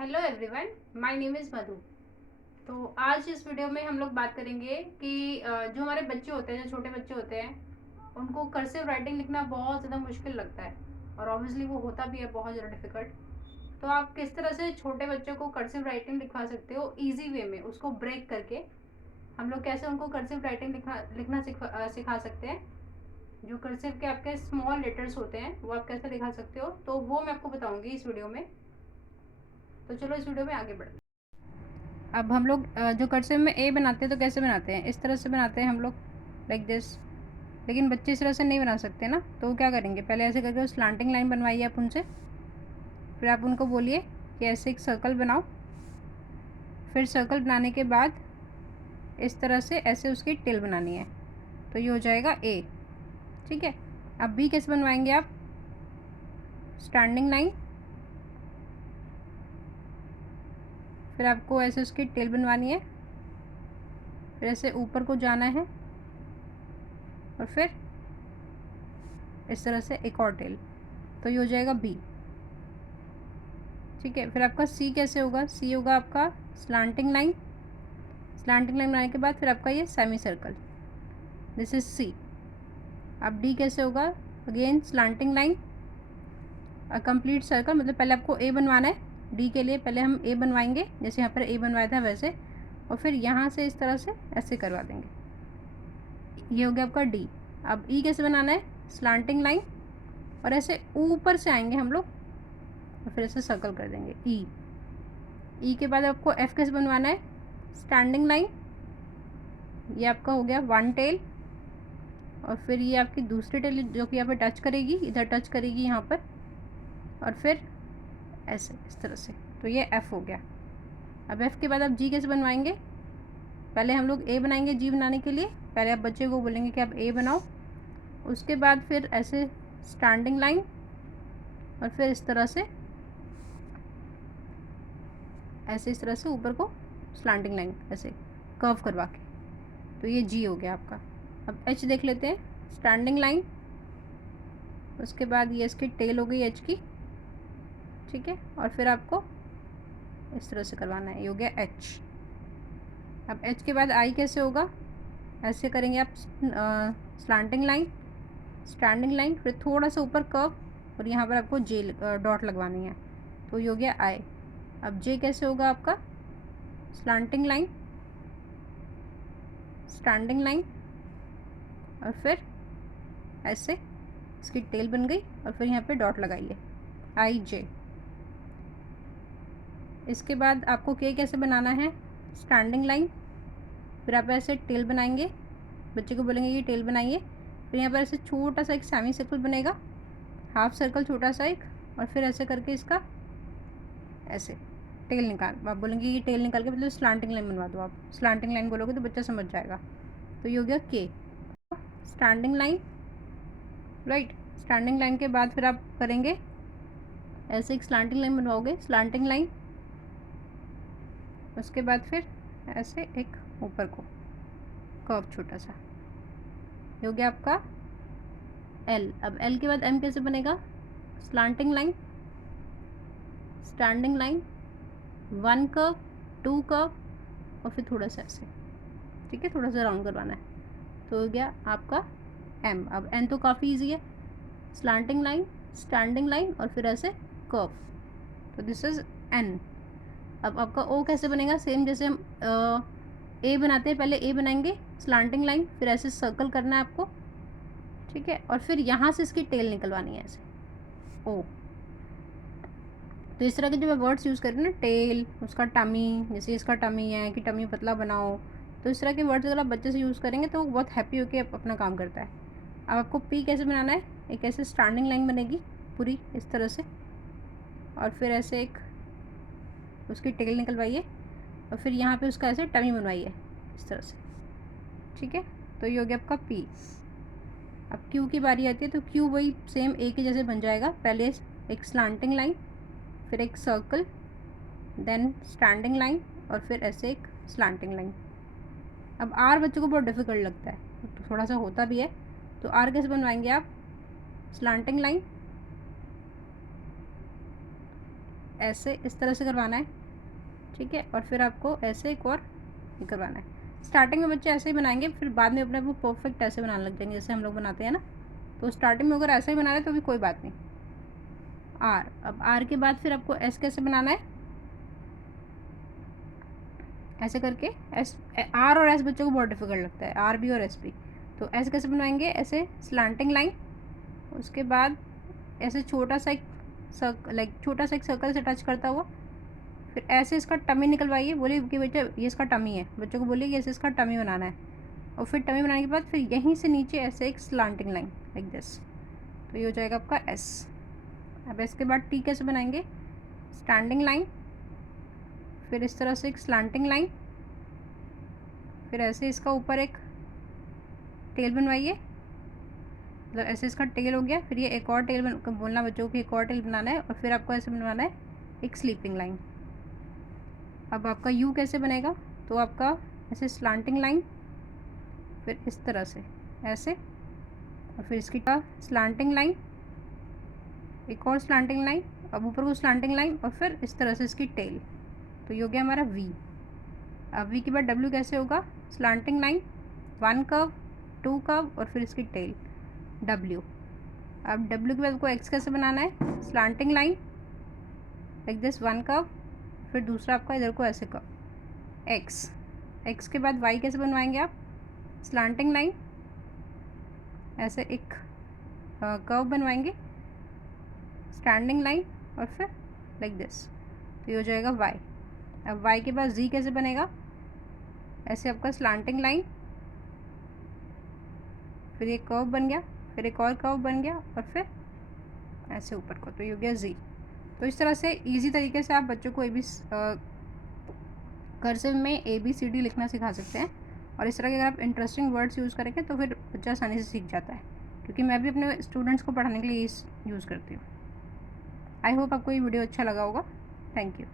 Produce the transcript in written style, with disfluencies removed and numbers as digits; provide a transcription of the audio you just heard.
Hello everyone, my name is Madhu. तो आज इस वीडियो में हम लोग बात करेंगे कि जो हमारे बच्चे होते हैं, जो छोटे बच्चे होते हैं, उनको कर्सिव राइटिंग लिखना बहुत ज़्यादा मुश्किल लगता है और ऑब्वियसली वो होता भी है बहुत ज़्यादा डिफ़िकल्ट। तो आप किस तरह से छोटे बच्चों को कर्सिव राइटिंग लिखवा सकते हो ईजी वे में, उसको ब्रेक करके हम लोग कैसे उनको कर्सिव राइटिंग लिखना सिखा सकते हैं। जो कर्सिव के आपके स्मॉल लेटर्स होते हैं वो आप कैसे लिखा सकते हो, तो वो मैं आपको बताऊँगी इस वीडियो में। तो चलो इस वीडियो में आगे बढ़ते हैं। अब हम लोग जो कर्सिव में ए बनाते हैं तो कैसे बनाते हैं, इस तरह से बनाते हैं हम लोग, लाइक दिस। लेकिन बच्चे इस तरह से नहीं बना सकते ना, तो वो क्या करेंगे, पहले ऐसे करके स्लांटिंग लाइन बनवाइए आप उनसे। फिर आप उनको बोलिए कि ऐसे एक सर्कल बनाओ। फिर सर्कल बनाने के बाद इस तरह से ऐसे उसकी टेल बनानी है, तो ये हो जाएगा ए। ठीक है। अब बी कैसे बनवाएंगे आप, स्टैंडिंग लाइन, फिर आपको ऐसे उसकी टेल बनवानी है, फिर ऐसे ऊपर को जाना है और फिर इस तरह से एक और टेल, तो ये हो जाएगा बी। ठीक है। फिर आपका सी कैसे होगा, सी होगा आपका स्लांटिंग लाइन, स्लांटिंग लाइन बनाने के बाद फिर आपका ये semi circle, this is C. अब डी कैसे होगा, again slanting line, complete circle, मतलब पहले आपको ए बनवाना है। डी के लिए पहले हम ए बनवाएंगे, जैसे यहाँ पर ए बनवाया था वैसे, और फिर यहाँ से इस तरह से ऐसे करवा देंगे, ये हो गया आपका डी। अब ई कैसे बनाना है, स्लांटिंग लाइन और ऐसे ऊपर से आएंगे हम लोग और फिर ऐसे सर्कल कर देंगे ई। ई के बाद आपको एफ कैसे बनवाना है, स्टैंडिंग लाइन, ये आपका हो गया वन टेल, और फिर ये आपकी दूसरी टेल जो कि यहाँ पर टच करेगी, इधर टच करेगी यहाँ पर, और फिर ऐसे इस तरह से, तो ये एफ़ हो गया। अब एफ़ के बाद आप जी कैसे बनवाएंगे, पहले हम लोग ए बनाएंगे। जी बनाने के लिए पहले आप बच्चे को बोलेंगे कि आप ए बनाओ, उसके बाद फिर ऐसे स्टैंडिंग लाइन और फिर इस तरह से ऐसे, इस तरह से ऊपर को स्लैंटिंग लाइन ऐसे कर्व करवा के, तो ये जी हो गया आपका। अब एच देख लेते हैं, स्टैंडिंग लाइन, उसके बाद ये इसकी टेल हो गई एच की। ठीक है। और फिर आपको इस तरह से करवाना है, ये हो गया एच। अब एच के बाद आई कैसे होगा, ऐसे करेंगे आप स्लैंटिंग लाइन, स्टैंडिंग लाइन, फिर थोड़ा सा ऊपर कर्व, और यहाँ पर आपको जे डॉट लगवानी है, तो ये हो गया आई। अब जे कैसे होगा आपका, स्लैंटिंग लाइन, स्टैंडिंग लाइन, और फिर ऐसे इसकी टेल बन गई, और फिर यहाँ पे डॉट लगाइए, आई जे। इसके बाद आपको के कैसे बनाना है, स्टैंडिंग लाइन, फिर आप ऐसे टेल बनाएंगे, बच्चे को बोलेंगे ये टेल बनाइए, फिर यहाँ पर ऐसे छोटा सा एक सेमी सर्कल बनेगा, हाफ सर्कल छोटा सा एक, और फिर ऐसे करके इसका ऐसे टेल निकाल, आप बोलेंगे ये टेल निकाल के मतलब स्लांटिंग लाइन बनवा दो। आप स्लांटिंग लाइन बोलोगे तो बच्चा समझ जाएगा, तो ये हो गया के, standing line, right. Standing line के बाद फिर आप करेंगे ऐसे एक स्लांटिंग लाइन बनवाओगे, स्लांटिंग लाइन, उसके बाद फिर ऐसे एक ऊपर को कर्व छोटा सा, ये हो गया आपका एल। अब एल के बाद एम कैसे बनेगा, slanting line, standing line, one curve, two curve, और फिर थोड़ा सा ऐसे। ठीक है, थोड़ा सा राउंड करवाना है, तो हो गया आपका एम। अब एन तो काफ़ी इजी है, स्लांटिंग लाइन, स्टैंडिंग लाइन, और फिर ऐसे कर्व, तो दिस इज एन। अब आपका ओ कैसे बनेगा, सेम जैसे हम ए बनाते हैं, पहले ए बनाएंगे, स्लांटिंग लाइन, फिर ऐसे सर्कल करना है आपको। ठीक है। और फिर यहाँ से इसकी टेल निकलवानी है ऐसे, ओ। तो इस तरह के जो मैं वर्ड्स यूज़ करें ना, टेल, उसका टमी, जैसे इसका टमी है कि टमी पतला बनाओ, तो इस तरह के वर्ड्स अगर आप बच्चे से यूज़ करेंगे तो वो बहुत हैप्पी होकर अपना काम करता है। अब आपको पी कैसे बनाना है, एक ऐसे स्टैंडिंग लाइन बनेगी पूरी इस तरह से, और फिर ऐसे एक उसकी टेल निकलवाइए, और फिर यहाँ पे उसका ऐसे टमी बनवाइए इस तरह से। ठीक है, तो ये हो गया आपका पी। अब क्यू की बारी आती है, तो क्यू वही सेम ए के जैसे बन जाएगा, पहले एक स्लांटिंग लाइन, फिर एक सर्कल, देन स्टैंडिंग लाइन, और फिर ऐसे एक स्लांटिंग लाइन। अब आर बच्चों को बहुत डिफ़िकल्ट लगता है, तो थोड़ा सा होता भी है, तो आर कैसे बनवाएंगे आप, स्लांटिंग लाइन, ऐसे इस तरह से करवाना है, ठीक है। और फिर आपको ऐसे एक और करवाना है। स्टार्टिंग में बच्चे ऐसे ही बनाएंगे, फिर बाद में अपने आप को परफेक्ट ऐसे बनाने लग जाएंगे जैसे हम लोग बनाते हैं ना। तो स्टार्टिंग में अगर ऐसे ही बना रहे तो भी कोई बात नहीं। आर, अब आर के बाद फिर आपको एस कैसे बनाना है, ऐसे करके एस, आर और एस बच्चों को बहुत डिफिकल्ट लगता है, आर भी और एस भी। तो एस कैसे बनवाएंगे, ऐसे स्लांटिंग लाइन, उसके बाद ऐसे छोटा सा एक छोटा सा एक सर्कल से टच करता हुआ, फिर ऐसे इसका टमी निकलवाइए, बोलिए कि बेटा ये इसका टमी है, बच्चों को बोलिए कि ऐसे इसका टमी बनाना है। और फिर टमी बनाने के बाद फिर यहीं से नीचे ऐसे एक स्लांटिंग लाइन लाइक दिस, तो ये हो जाएगा आपका एस। अब इसके बाद टी कैसे बनाएंगे, स्टैंडिंग लाइन, फिर इस तरह से एक स्लांटिंग लाइन, फिर ऐसे इसका ऊपर एक टेल बनवाइए, मतलब ऐसे इसका टेल हो गया। फिर ये एक और टेल बोलना बच्चों को एक और टेल बनाना है, और फिर आपको ऐसे बनवाना है एक स्लीपिंग लाइन। अब आपका यू कैसे बनेगा, तो आपका ऐसे स्लांटिंग लाइन, फिर इस तरह से ऐसे, और फिर इसकी का स्लांटिंग लाइन, एक और स्लांटिंग लाइन, अब ऊपर को स्लांटिंग लाइन, और फिर इस तरह से इसकी टेल। तो ये हो गया हमारा वी। अब वी के बाद डब्ल्यू कैसे होगा, स्लांटिंग लाइन, 1 कर्व, 2 कर्व, और फिर इसकी टेल डब्ल्यू। अब डब्ल्यू के बाद आपको एक्स कैसे बनाना है, slanting line like this, 1 curve, फिर दूसरा आपका इधर को ऐसे कर्व एक्स। एक्स के बाद वाई कैसे बनवाएंगे आप, स्लांटिंग लाइन, ऐसे एक कर्व बनवाएंगे, स्टैंडिंग लाइन, और फिर लाइक दिस, तो ये हो जाएगा वाई। अब वाई के बाद जी कैसे बनेगा, ऐसे आपका स्लांटिंग लाइन, फिर एक कर्व बन गया, फिर एक और कर्व बन गया, और फिर ऐसे ऊपर को, तो ये हो गया जी। तो इस तरह से इजी तरीके से आप बच्चों को कर्सिव में ABCD लिखना सिखा सकते हैं। और इस तरह के अगर आप इंटरेस्टिंग वर्ड्स यूज़ करेंगे तो फिर बच्चा आसानी से सीख जाता है, क्योंकि मैं भी अपने स्टूडेंट्स को पढ़ाने के लिए यूज़ करती हूँ। आई होप आपको ये वीडियो अच्छा लगा होगा। Thank you.